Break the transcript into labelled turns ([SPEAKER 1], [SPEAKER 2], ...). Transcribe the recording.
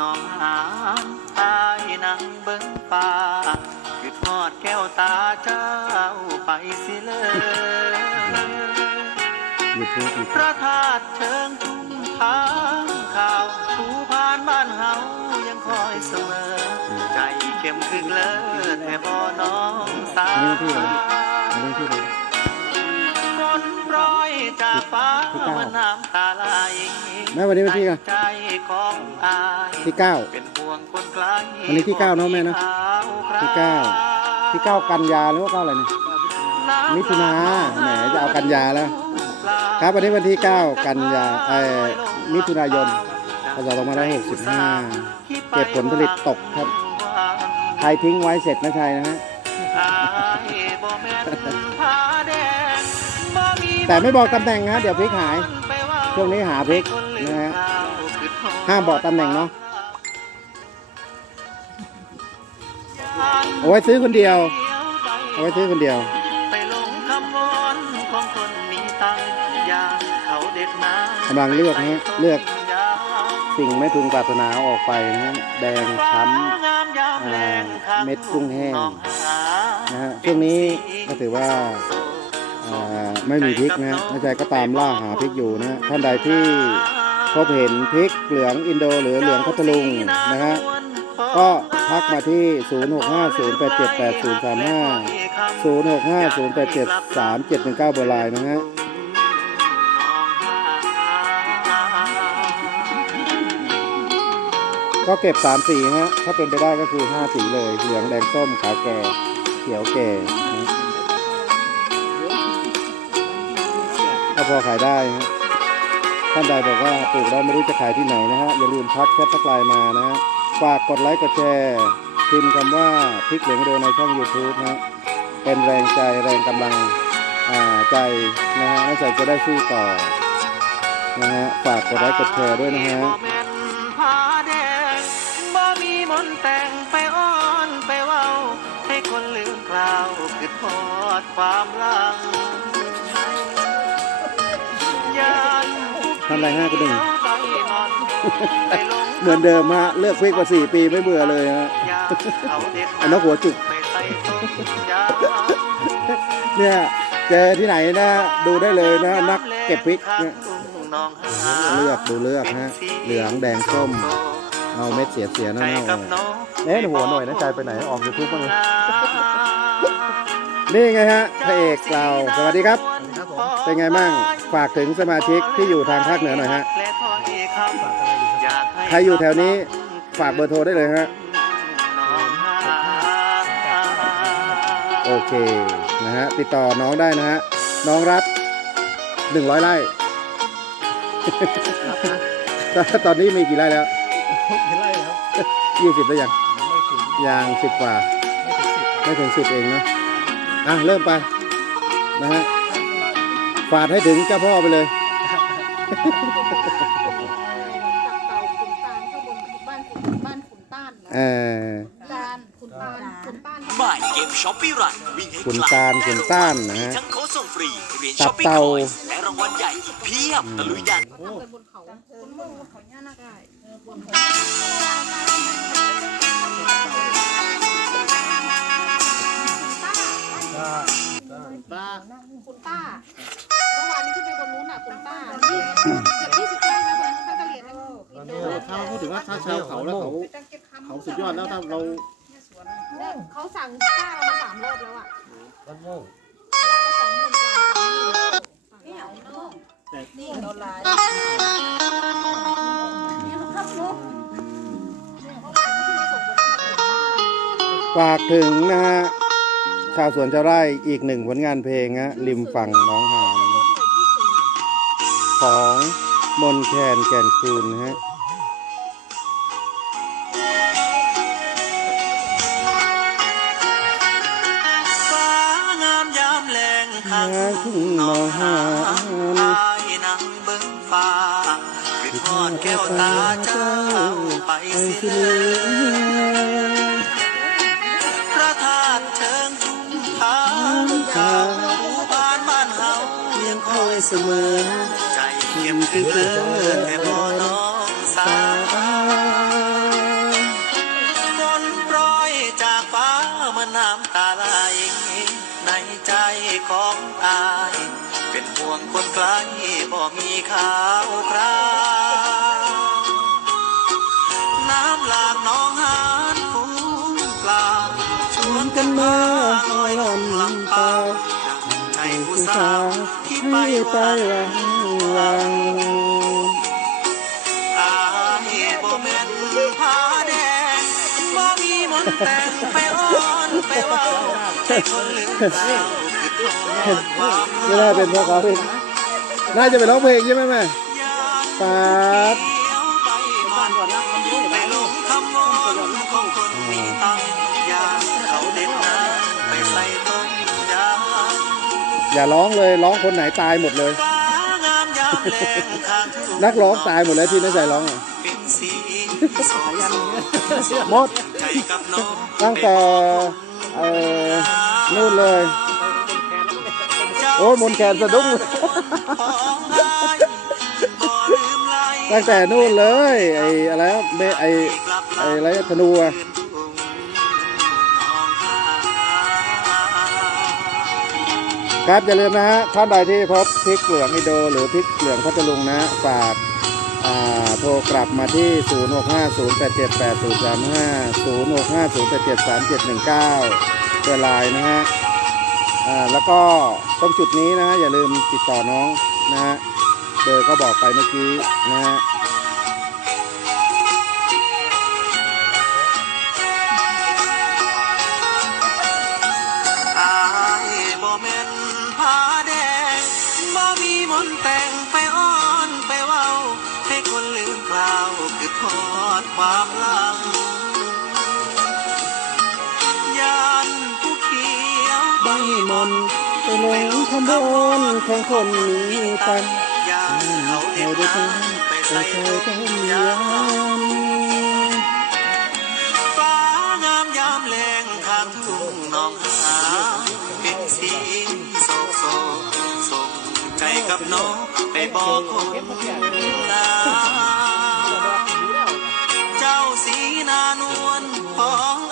[SPEAKER 1] น้องหานตายนังเบิ้งฟ้าคือทอดแก้วตาเจ้าไปสิเลย
[SPEAKER 2] ยูทูบยู
[SPEAKER 1] พ
[SPEAKER 2] ทูบ
[SPEAKER 1] ระธาตุเชิงทุ่งทางข่าวผูผ่านบ้านเฮายังคอยเสมอ ใจเข้มขึงเลิศแต่บ่น้องสา
[SPEAKER 2] อันนี้ที่ไหนอันนี้ที่ไหน
[SPEAKER 1] ฝนโปรยจากฟ้า
[SPEAKER 2] ที่เก้า
[SPEAKER 1] มันน้ำตาไหล
[SPEAKER 2] แม่วันนี้วันที่อะ
[SPEAKER 1] ใจของอาย
[SPEAKER 2] ที่เก้า
[SPEAKER 1] เป็นห่วงคนไกล
[SPEAKER 2] วันนี้ที่เก้าเนอะแม่เนอะที่เก้าที่เก้ากันยาหรือว่าเก้าอะไรเนี่ยมิถุนาแหมจะเอากันยาแล้ว ครับวันนี้วันที่9กันยาเอ่อมิถุนายนพศ2565 เก็บผลผลิตตกครับใครทิ้งไว้เสร็จนะชัยนะฮะแต่ไม่บอกตำแหน่งนะเดี๋ยวพริกหาย ช่วงนี้หาพริกนะฮะห้ามบอกตำแหน่งเนาะเอาไว้ซื้อคนเดียว เอาไว้ซื้อคนเดียว
[SPEAKER 1] ไปลงคำวอนของคนมีตังค์อย่างเขาเด็ดน้ำ
[SPEAKER 2] กำลังเลือกนะฮะเลือกสิ่งไม่พึงปรารถนาออกไปนะฮะแดงช้ำอ่าเม็ดกุ้งแห้งนะฮะช่วงนี้ก็ถือว่าอ่า ไม่มีพริกนะฮะนาชัยก็ตามล่าหาพริกอยู่นะฮะท่านใดที่พบเห็นพริกเหลืองอินโดหรือเหลืองพัทลุงนะฮะก็ทักมาที่ 0650878035 0650873719 เบอร์ไลน์นะฮะก็เก็บสามสีฮะถ้าเป็นไปได้ก็คือห้าสีเลย เหลืองแดงส้มขาวแก่ เขียวแก่ ก็พอขายได้ฮะท่านใดบอกว่าปลูกแล้วไม่รู้จะขายที่ไหนนะฮะอย่าลืมทักแชททักไลน์มานะฮะฝากกดไลค์กดแชร์พิมพ์คำว่าพริกเหลืองวิดีโอในช่อง YouTube นะฮะเป็นแรงใจแรงกำลังใจนะฮะน่าจะจะได้สู้ต่อนะฮะฝากกดไลค์กดแชร์ด้วยนะฮะ
[SPEAKER 1] บ่แม่นผ้าแดงบ่มีมนต์แต่งไปอ้อนไปเว้าให้คนลืมคราวคือทอดความหลัง ผู้
[SPEAKER 2] ทำไรห้าก็ดึง
[SPEAKER 1] เขียวใบหม่อนไปลง
[SPEAKER 2] เหมือนเดิมฮะเลือกพริกมาสี่ปีไม่เบื่อเลยฮะ
[SPEAKER 1] ยาเอาเด็ด
[SPEAKER 2] อันนกหัวจุก
[SPEAKER 1] ไปใส่ต้มยา
[SPEAKER 2] เนี่ยเจอที่ไหนนะดูได้เลยนะนักเก็บพริกเนี่ยเลือกดูเลือกฮะเหลืองแดงส้มเอาเม็ดเสียเสียๆเน่าๆเอาเอ๊ะหัวหน่อยนะใจไปไหนออกยูทูบบ้างเลยนี่ไงฮะพระเอกเราสวัสดีครับ เป็นไงบ้าง ฝากถึงสมาชิกที่อยู่ทางภาคเหนือหน่อยฮะ ใครอยู่แถวนี้ฝากเบอร์โทรได้เลยฮะ โอเคนะฮะติดต่อน้องได้นะฮะ น้องรับหนึ่งร้อยไร่ ตอนตอนนี้มีกี่ไร่แล้ว
[SPEAKER 3] กี่ไร่ครับ
[SPEAKER 2] ยี่สิบแล้วยัง
[SPEAKER 3] ไม่ถึง
[SPEAKER 2] ยังสิบกว่า
[SPEAKER 3] ไม่ถึงสิบ
[SPEAKER 2] ไม่ถึงสิบเองเนาะอะเริ่มไปนะฮะ ฝาดให้ถึงเจ้าพ่อไปเลย
[SPEAKER 4] ตักเตาขุนตาลข้างบนบ้านขุนบ้านขุนต้าน
[SPEAKER 2] เออ
[SPEAKER 4] ตาลขุนตาลขุนต้าน
[SPEAKER 5] บ่ายเกมช้อปปี้รันวิ่งให้
[SPEAKER 2] ขุน
[SPEAKER 5] ไกล
[SPEAKER 2] ตาลขุนต้านนะ
[SPEAKER 5] มี
[SPEAKER 2] ฮะ
[SPEAKER 5] ทั้งโค้ดส่งฟรีเหรียญ
[SPEAKER 2] ตั
[SPEAKER 5] ช้
[SPEAKER 2] บ
[SPEAKER 5] อปปี้
[SPEAKER 2] เต่า
[SPEAKER 5] คอยและรางวัลใหญ่อีกเพียบตะลุยยัน
[SPEAKER 4] ทำกันบน อนนี้
[SPEAKER 3] ถ้าพูดถึงว่าถ้าชาวเขาแล้วเขาเขาสุดยอดแล้วถ้าเรา
[SPEAKER 4] เขาสั่งก้าเรามาสามรอบแล้วอะ
[SPEAKER 3] บ้านโม่
[SPEAKER 4] รอบละสองหมื่นกว่าสามหมื่นนี่เอาเนาะ
[SPEAKER 3] แต่
[SPEAKER 4] นี่โดนไลน์นี่เขาขับรถเมื่อวานที่ไปส่งบนนั้นขุนต้า
[SPEAKER 2] ฝากถึงนะฮะชาวสวนชาวไร่อีกหนึ่งผลงานเพลงฮะริมฝั่งหน้องหานของมนแคนแก่นคูณนะฮะ
[SPEAKER 1] ทุ่ง
[SPEAKER 2] หนองหานา
[SPEAKER 1] ยนั่งเบิ่งฟ้าไปทอดแก้วตาเจ้าไปสิเลยพระธาตุเชิงทุ่งทางกาบูบ้านบ้านเฮายังคอยเสมอ ใจเข้มขึ้นเกิศแต่พอน้องสาวมนล่อยจากฟ้ามันน้ำตาไหล ในใจของอาย เป็นห่วงคนไกลบ่มีข่าวคราวน้ำหลากน้องหานฟูงปลาชวนกันมาลอยลมลำปาใจผู้สาวที่ไป
[SPEAKER 2] ไป
[SPEAKER 1] วัง
[SPEAKER 2] วัง
[SPEAKER 1] อายบ่แม่นผ้าแดงบ่มีมนแต่งไป ไปเว้าให้คนลืมเศร้าคือทอดความ
[SPEAKER 2] ไม่น่าเป็นเพราะเขาเองน่าจะไปร้องเพลงใช่ไหมแม่
[SPEAKER 1] ยาน
[SPEAKER 2] ปาด
[SPEAKER 1] เดียวไปมันไปลงคำวอนของคนมีตังค์ยานเขาเด็ดน้ำไปใส่ต้มยำ
[SPEAKER 2] อย่าร้องเลยร้องคนไหนตายหมดเลย
[SPEAKER 1] ฟ้างามยามแลงข้างทุ่ง
[SPEAKER 2] นักร้องตายหมดแล้วที่นักใจร้องอะ
[SPEAKER 1] เป็นสีสองส
[SPEAKER 2] หมด
[SPEAKER 1] ใจกับน้อง
[SPEAKER 2] ตั้งแต่ เอ่อนู่นเลย โอ้ยมนต์แคนสะดุ้งตั้งแต่นู่นเลย ไอ้อะไรนะเบไอ้ไอ้อะไรนะธนูอะครับอย่าลืมนะฮะท่านใดที่พบพริกเหลืองอินโด หรือพริกเหลืองพัทลุงนะฝากอ่า โทรกลับมาที่ 0 6 5 0 8 7 8 0 3 5 0 6 5 0 8 7 3 7 1 9เพื่อไลน์นะฮะอ่าแล้วก็ตรงจุดนี้นะฮะอย่าลืมติดต่อน้องนะฮะเบอร์ก็บอกไปเมื่อกี้นะฮะา
[SPEAKER 1] มหลังยานผู้เขียว
[SPEAKER 2] ใบมนไปลงคำบนของคนมีตัง
[SPEAKER 1] ยานเขาเด็ดน้ำไป
[SPEAKER 2] ไป
[SPEAKER 1] ใส่ต้มยำฟ้างามยามแลงข้างทุ่งนองหาเป็นสีโศกโศกส่งใจกับน้องไปบอกคนลา Oh.